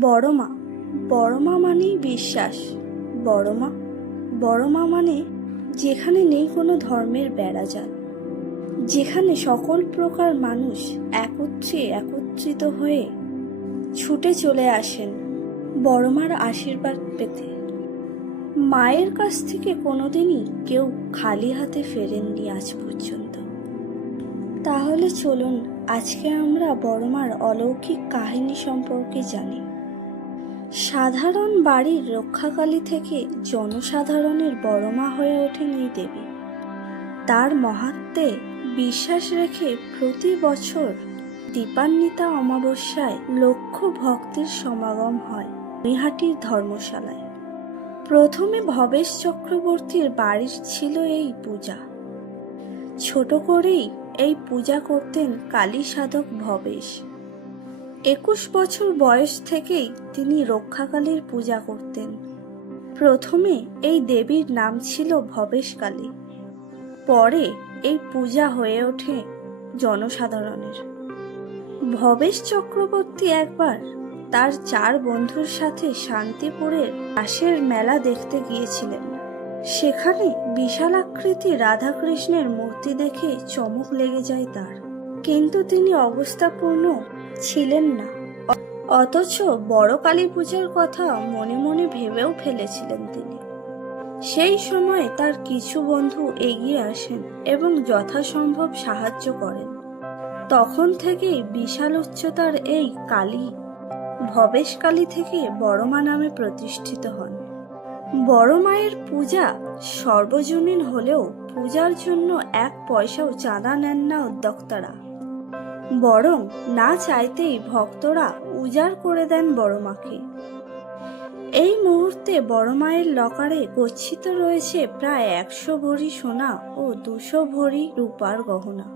বড় মা। বড় মা মানেই বিশ্বাস। বড় মা। বড় মা মানে যেখানে নেই কোনো ধর্মের বেড়াজাল যেখানে সকল প্রকার মানুষ একত্রে একত্রিত হয়ে ছুটে চলে আসেন বড় মার আশীর্বাদ পেতে। মায়ের কাছ থেকে কোনোদিনই কেউ খালি হাতে ফেরেননি আজ পর্যন্ত। তাহলে চলুন আজকে আমরা বড়মার অলৌকিক কাহিনী সম্পর্কে জানি। সাধারণ বাড়ির রক্ষাকালী থেকে জনসাধারণের বড়মা হয়ে ওঠেন এই দেবী। তার মহাত্মে বিশ্বাস রেখে প্রতি বছর দীপান্বিতা অমাবস্যায় লক্ষ ভক্তের সমাগম হয় বিহাটির ধর্মশালায়। প্রথমে ভবেশ চক্রবর্তীর বাড়ির ছিল এই পূজা। ছোট করেই এই পূজা করতেন কালী সাধক ভবেশ। একুশ বছর বয়স থেকেই তিনি রক্ষাকালীর পূজা করতেন। প্রথমে এই দেবীর নাম ছিল ভবেশকালী। পরে এই পূজা হয়ে ওঠে জনসাধারণের। ভবেশ চক্রবর্তী একবার তার চার বন্ধুর সাথে শান্তিপুরের পাশের মেলা দেখতে গিয়েছিলেন। সেখানে বিশাল আকৃতি রাধাকৃষ্ণের মূর্তি দেখে চমক লেগে যায় তার। কিন্তু তিনি অবস্থাপূর্ণ ছিলেন না। অথচ বড় কালী পূজার কথা মনে মনে ভেবেও ফেলেছিলেন তিনি। সেই সময় তার কিছু বন্ধু এগিয়ে আসেন এবং যথাসম্ভব সাহায্য করেন। তখন থেকেই বিশাল উচ্চতার এই কালী ভবেশ কালী থেকে বড়মা নামে প্রতিষ্ঠিত হন। বড় মায়ের পূজা সর্বজনীন হলেও পূজার জন্য এক পয়সাও চাঁদা নেন না উদ্যোক্তারা। বরং না চাইতেই ভক্তরা উজাড় করে দেন বড় মাকে এই মুহূর্তে বড় মায়ের লকারে গচ্ছিত রয়েছে প্রায় একশো ভরি সোনা ও দুশো ভরি রূপার গহনা।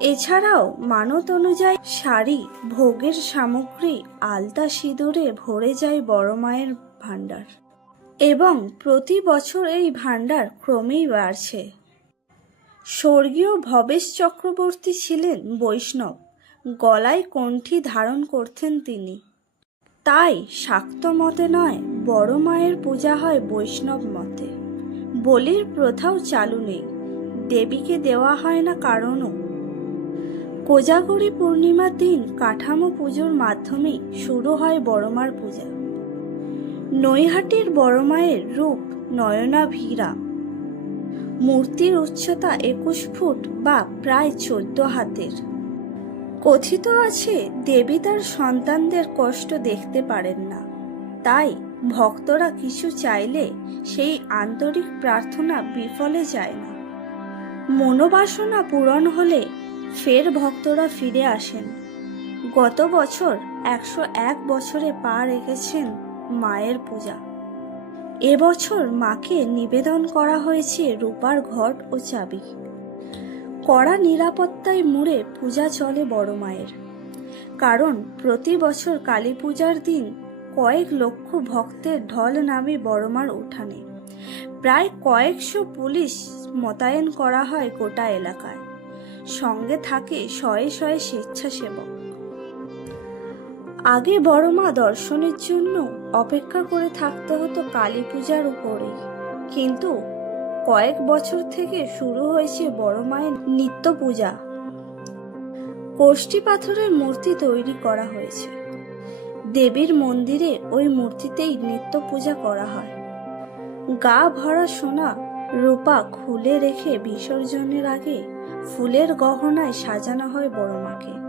এছাড়াও মানত অনুযায়ী শাড়ি, ভোগের সামগ্রী, আলতা সিঁদুরে ভরে যায় বড় মায়ের ভাণ্ডার। এবং প্রতি বছর এই ভাণ্ডার ক্রমেই বাড়ছে। স্বর্গীয় ভবেশ চক্রবর্তী ছিলেন বৈষ্ণব। গলায় কণ্ঠী ধারণ করতেন তিনি। তাই শাক্ত মতে নয়, বড় মায়ের পূজা হয় বৈষ্ণব মতে। বলির প্রথাও চালু নেই, দেবীকে দেওয়া হয় না কারণও। কোজাগরী পূর্ণিমার দিন কাঠামো পুজোর মাধ্যমে শুরু হয় বড়মার পূজা। নৈহাটির বড় মায়ের রূপ নয়না ভীরা মূর্তির উচ্চতা একুশ ফুট বা প্রায় চোদ্দ হাতের। কথিত আছে, দেবী তার সন্তানদের কষ্ট দেখতে পারেন না। তাই ভক্তরা কিছু চাইলে সেই আন্তরিক প্রার্থনা বিফলে যায় না। মনোবাসনা পূরণ হলে ফের ভক্তরা ফিরে আসেন। গত বছর একশো এক বছরে পা রেখেছেন মায়ের পূজা। এবছর মাকে নিবেদন করা হয়েছে রূপার ঘট ও চাবি। কড়া নিরাপত্তায় মুড়ে পূজা চলে বড় মায়ের। কারণ প্রতি বছর কালী পূজার দিন কয়েক লক্ষ ভক্তের ঢল নামে বড়মার উঠানে। প্রায় কয়েকশো পুলিশ মোতায়েন করা হয় গোটা এলাকায়। সঙ্গে থাকে শয়ে শয়ে স্বেচ্ছাসেবক। আগে বড় মা দর্শনের জন্য অপেক্ষা করে থাকতে হতো কালী পূজার উপরেই। কিন্তু কয়েক বছর থেকে শুরু হয়েছে বড় মায়ের নিত্য পূজা। কোষ্ঠী পাথরের মূর্তি তৈরি করা হয়েছে। দেবীর মন্দিরে ওই মূর্তিতেই নিত্য পূজা করা হয়। গা ভরা সোনা রূপা খুলে রেখে বিসর্জনের আগে ফুলের গহনায় সাজানো হয় বড় মাকে।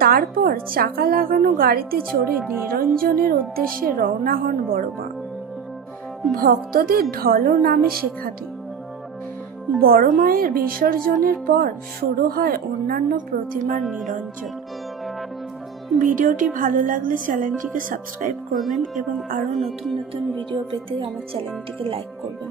তারপর চাকা লাগানো গাড়িতে চড়ে নিরঞ্জনের উদ্দেশ্যে রওনা হন বড় মা। ভক্তদের ঢলও নামে সেখানে। বড় মায়ের বিসর্জনের পর শুরু হয় অন্যান্য প্রতিমার নিরঞ্জন। ভিডিওটি ভালো লাগলে চ্যানেলটিকে সাবস্ক্রাইব করবেন এবং আরও নতুন নতুন ভিডিও পেতে আমার চ্যানেলটিকে লাইক করবেন।